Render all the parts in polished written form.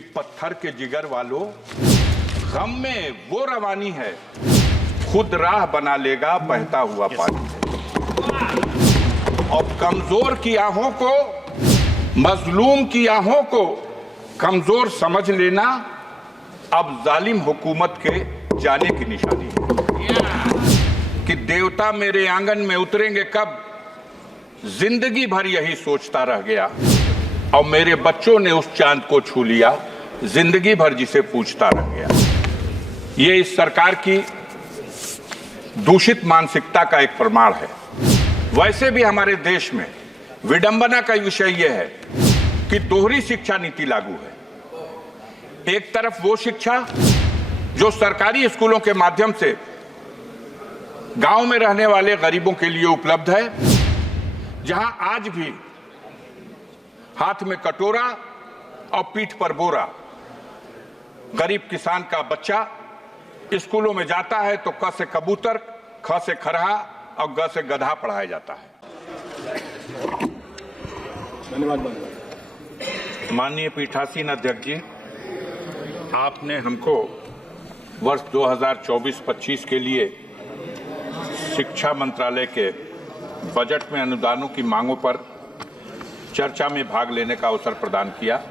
पत्थर के जिगर वालों, गम में वो रवानी है, खुद राह बना लेगा बहता हुआ पानी है। और कमजोर की आहों को, मजलूम की आहों को कमजोर समझ लेना अब जालिम हुकूमत के जाने की निशानी है। कि देवता मेरे आंगन में उतरेंगे कब, जिंदगी भर यही सोचता रह गया। और मेरे बच्चों ने उस चांद को छू लिया, जिंदगी भर जिसे पूछता रह गया। ये इस सरकार की दूषित मानसिकता का एक प्रमाण है। वैसे भी हमारे देश में विडंबना का विषय यह है कि दोहरी शिक्षा नीति लागू है। एक तरफ वो शिक्षा जो सरकारी स्कूलों के माध्यम से गांव में रहने वाले गरीबों के लिए उपलब्ध है, जहां आज भी हाथ में कटोरा और पीठ पर बोरा गरीब किसान का बच्चा स्कूलों में जाता है तो क से कबूतर, ख से खरहा और ग से गधा पढ़ाया जाता है। धन्यवाद। माननीय पीठासीन अध्यक्ष जी, आपने हमको वर्ष 2024-25 के लिए शिक्षा मंत्रालय के बजट में अनुदानों की मांगों पर चर्चा में भाग लेने का अवसर प्रदान किया।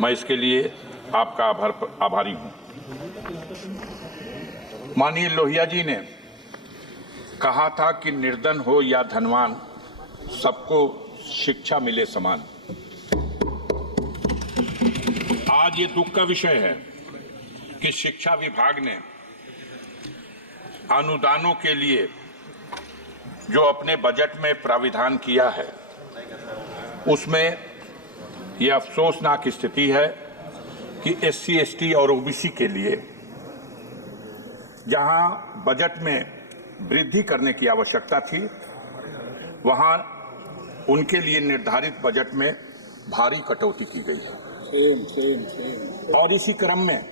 मैं इसके लिए आपका आभारी हूं। माननीय लोहिया जी ने कहा था कि निर्धन हो या धनवान, सबको शिक्षा मिले समान। आज ये दुख का विषय है कि शिक्षा विभाग ने अनुदानों के लिए जो अपने बजट में प्राविधान किया है, उसमें यह अफसोसनाक स्थिति है कि SC, ST और OBC के लिए जहां बजट में वृद्धि करने की आवश्यकता थी, वहां उनके लिए निर्धारित बजट में भारी कटौती की गई है। और इसी क्रम में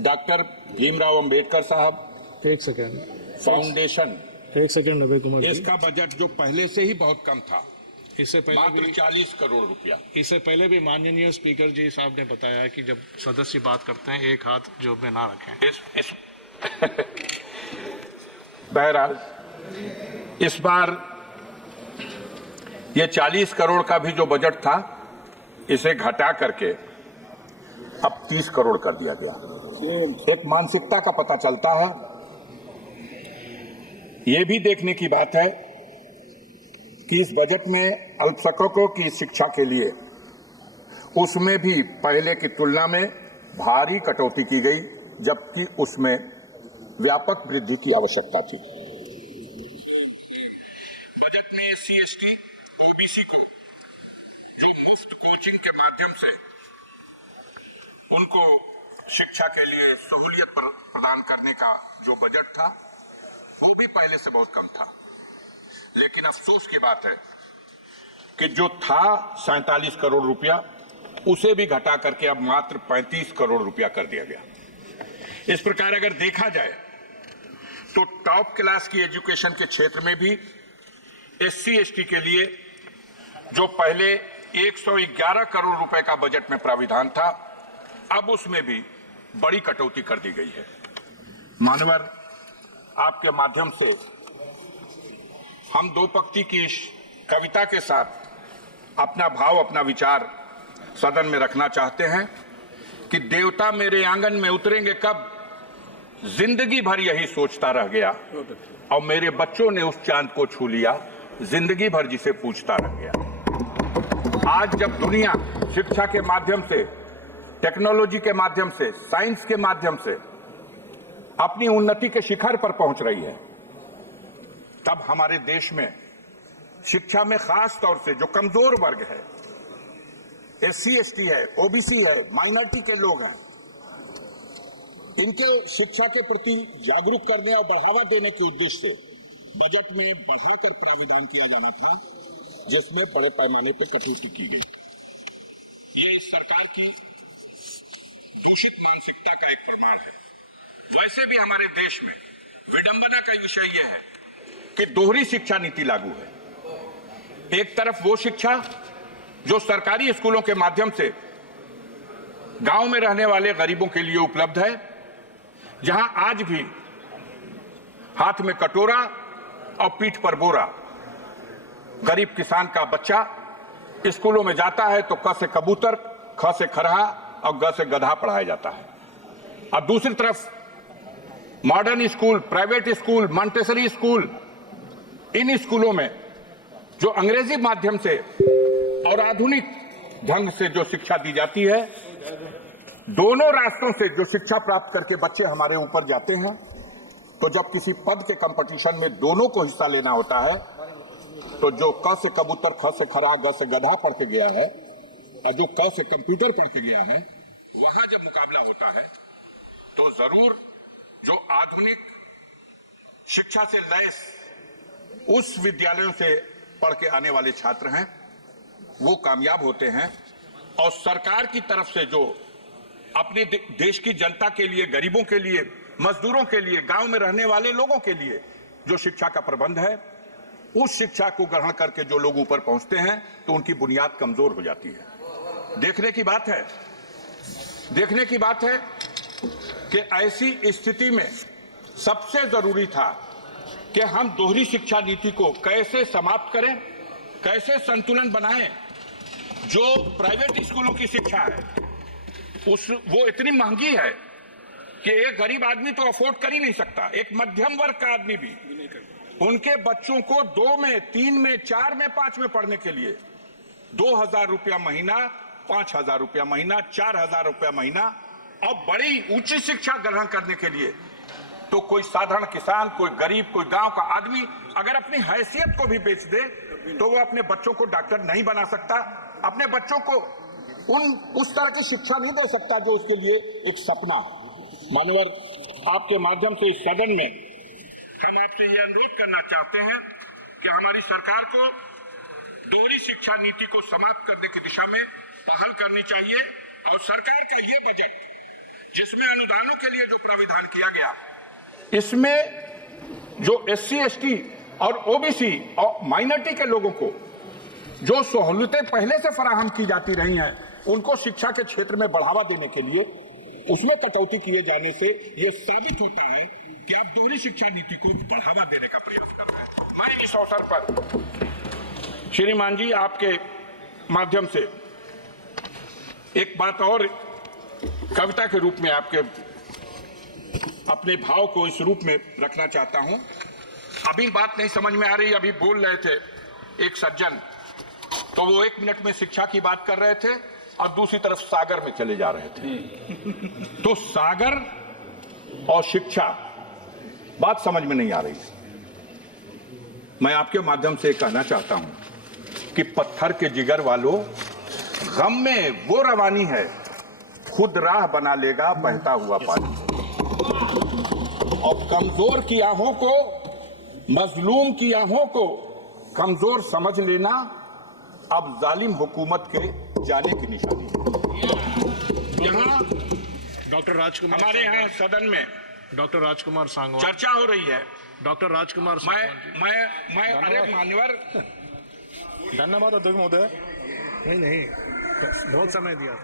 डॉक्टर भीमराव अंबेडकर साहब एक सेकेंड अभय कुमार, इसका बजट जो पहले से ही बहुत कम था, इससे पहले मात्र 40 करोड़ रुपया। इससे पहले भी माननीय स्पीकर जी साहब ने बताया है कि जब सदस्य बात करते हैं एक हाथ जेब में ना रखें। बहरहाल इस बार ये 40 करोड़ का भी जो बजट था, इसे घटा करके अब 30 करोड़ कर दिया गया। एक मानसिकता का पता चलता है। ये भी देखने की बात है कि इस बजट में अल्पसंख्यकों की शिक्षा के लिए उसमें भी पहले की तुलना में भारी कटौती की गई, जबकि उसमें व्यापक वृद्धि की आवश्यकता थी। बजट में SC, ST, OBC को जो मुफ्त कोचिंग के माध्यम से उनको शिक्षा के लिए सहूलियत प्रदान करने का जो बजट था, वो भी पहले से बहुत कम था। लेकिन अफसोस की बात है कि जो था 47 करोड़ रुपया, उसे भी घटा करके अब मात्र 35 करोड़ रुपया कर दिया गया। इस प्रकार अगर देखा जाए तो टॉप क्लास की एजुकेशन के क्षेत्र में भी SC, ST के लिए जो पहले 111 करोड़ रुपए का बजट में प्राविधान था, अब उसमें भी बड़ी कटौती कर दी गई है। मानवर, आपके माध्यम से हम दो पंक्ति की इस कविता के साथ अपना भाव, अपना विचार सदन में रखना चाहते हैं कि देवता मेरे आंगन में उतरेंगे कब, जिंदगी भर यही सोचता रह गया। और मेरे बच्चों ने उस चांद को छू लिया, जिंदगी भर जिसे पूछता रह गया। आज जब दुनिया शिक्षा के माध्यम से, टेक्नोलॉजी के माध्यम से, साइंस के माध्यम से अपनी उन्नति के शिखर पर पहुंच रही है, तब हमारे देश में शिक्षा में खास तौर से जो कमजोर वर्ग है, SC, ST है, OBC है, माइनॉरिटी के लोग हैं, इनके शिक्षा के प्रति जागरूक करने और बढ़ावा देने के उद्देश्य से बजट में बढ़ाकर प्राविधान किया जाना था, जिसमें बड़े पैमाने पर कटौती की गई। ये इस सरकार की दूषित मानसिकता का एक प्रमाण है। वैसे भी हमारे देश में विडंबना का विषय यह है कि दोहरी शिक्षा नीति लागू है। एक तरफ वो शिक्षा जो सरकारी स्कूलों के माध्यम से गांव में रहने वाले गरीबों के लिए उपलब्ध है, जहां आज भी हाथ में कटोरा और पीठ पर बोरा गरीब किसान का बच्चा स्कूलों में जाता है तो क से कबूतर, ख से खरहा और ग से गधा पढ़ाया जाता है। और दूसरी तरफ modern school, private school, Montessori school, इन स्कूलों में जो अंग्रेजी माध्यम से और आधुनिक ढंग से जो शिक्षा दी जाती है, दोनों रास्तों से जो शिक्षा प्राप्त करके बच्चे हमारे ऊपर जाते हैं, तो जब किसी पद के कंपटीशन में दोनों को हिस्सा लेना होता है, तो जो क से कबूतर, ख से खरा, ग से गधा पढ़ के गया है और जो क से कंप्यूटर पढ़ के गया है, वहां जब मुकाबला होता है तो जरूर जो आधुनिक शिक्षा से लैस उस विद्यालयों से पढ़ के आने वाले छात्र हैं, वो कामयाब होते हैं। और सरकार की तरफ से जो अपने देश की जनता के लिए, गरीबों के लिए, मजदूरों के लिए, गांव में रहने वाले लोगों के लिए जो शिक्षा का प्रबंध है, उस शिक्षा को ग्रहण करके जो लोग ऊपर पहुंचते हैं तो उनकी बुनियाद कमजोर हो जाती है। देखने की बात है कि ऐसी स्थिति में सबसे जरूरी था कि हम दोहरी शिक्षा नीति को कैसे समाप्त करें, कैसे संतुलन बनाएं। जो प्राइवेट स्कूलों की शिक्षा है वो इतनी महंगी है कि एक गरीब आदमी तो अफोर्ड कर ही नहीं सकता, एक मध्यम वर्ग का आदमी भी। उनके बच्चों को 2 में, 3 में, 4 में, 5 में पढ़ने के लिए 2,000 रुपया महीना, 5,000 रुपया महीना, 4,000 रुपया महीना, और बड़ी उच्च शिक्षा ग्रहण करने के लिए तो कोई साधारण किसान, कोई गरीब, कोई गांव का आदमी अगर अपनी हैसियत को भी बेच दे तो वो अपने बच्चों को डॉक्टर नहीं बना सकता, अपने बच्चों को उस तरह की शिक्षा नहीं दे सकता जो उसके लिए एक सपना। मान्यवर, आपके माध्यम से इस सदन में हम आपसे ये अनुरोध करना चाहते हैं कि हमारी सरकार को दोहरी शिक्षा नीति को समाप्त करने की दिशा में पहल करनी चाहिए। और सरकार का ये बजट जिसमें अनुदानों के लिए जो प्राविधान किया गया, इसमें जो SC, ST और OBC और माइनॉरिटी के लोगों को जो सहूलतें पहले से फराहम की जाती रही हैं, उनको शिक्षा के क्षेत्र में बढ़ावा देने के लिए उसमें कटौती किए जाने से यह साबित होता है कि आप दोहरी शिक्षा नीति को बढ़ावा देने का प्रयास कर रहे हैं। मैं इस अवसर पर श्रीमान जी आपके माध्यम से एक बात और कविता के रूप में आपके अपने भाव को इस रूप में रखना चाहता हूं। अभी बात नहीं समझ में आ रही, अभी बोल रहे थे एक सज्जन, तो वो 1 मिनट में शिक्षा की बात कर रहे थे और दूसरी तरफ सागर में चले जा रहे थे। तो सागर और शिक्षा बात समझ में नहीं आ रही। मैं आपके माध्यम से कहना चाहता हूं कि पत्थर के जिगर वालों, गम में वो रवानी है, खुद राह बना लेगा बहता हुआ पानी। और कमजोर की आहों को, मजलूम की आहों को कमजोर समझ लेना अब जालिम हुकूमत के जाने की निशानी है। यहाँ डॉक्टर राजकुमार, हमारे यहाँ सदन में डॉक्टर राजकुमार सांगवान चर्चा हो रही है। डॉक्टर राजकुमार मैं अरे मान्यवर, धन्यवाद अध्यक्ष महोदय। नहीं, बहुत समय दिया।